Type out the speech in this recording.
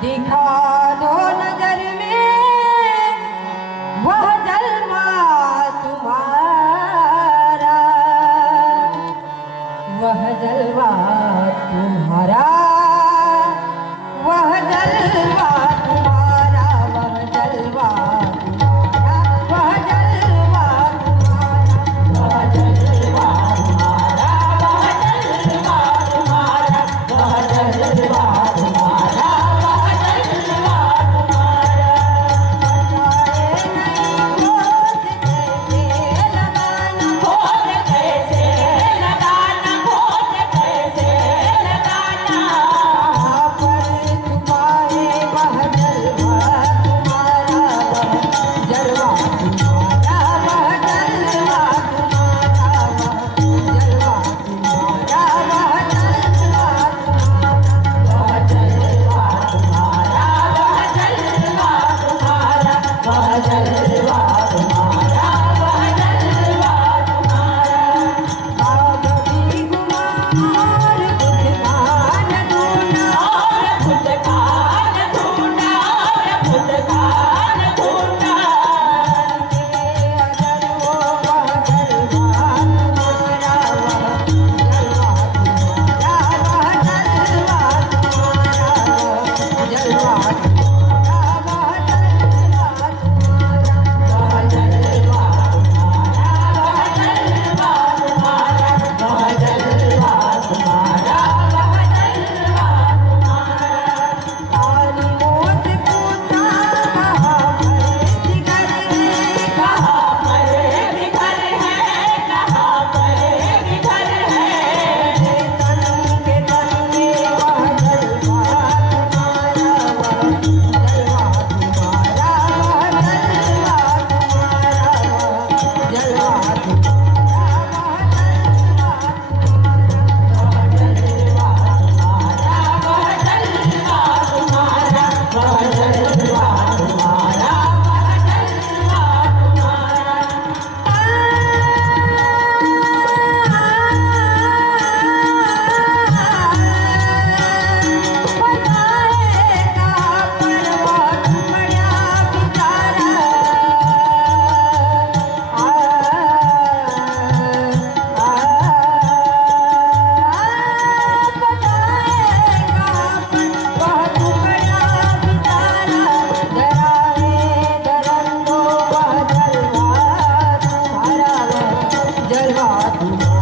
दिखा दो नजर में वह जलवा तुम्हारा, वह जलवा तुम्हारा, वह जलवा तुम्हारा, वह जलवा तुम्हारा, वह जलवा तुम्हारा, वह जलवा तुम्हारा, वह जलवा तुम्हारा, वह जलवा तुम्हारा, वह जलवा तुम्हारा। खोज कैसे लगाना, खोज कैसे लगाना, पर तुम्हारे वह जलवा तुम्हारा, वह जलवा तुम्हारा, वह जलवा तुम्हारा, वह जलवा तुम्हारा, वह जलवा तुम्हारा, वह जलवा तुम्हारा, वह जलवा तुम्हारा। खुद का न ढूंढा, खुद का न ढूंढा, वह जलवा तुम्हारा, वह जलवा तुम्हारा, वह जलवा तुम्हारा, वह जलवा तुम्हारा, वह जलवा तुम्हारा, वह जलवा तुम्हारा, वह जलवा तुम्हारा। तालियों से पूछा कहाँ पर जिगर है, कहाँ पर जिगर है, कहाँ पर जिगर है, तन के तन में वह जलवा तुम्हारा, वह जलवा तुम्हारा, वह जलवा तुम्हारा, वह जलवा जलवा तुम्हारा।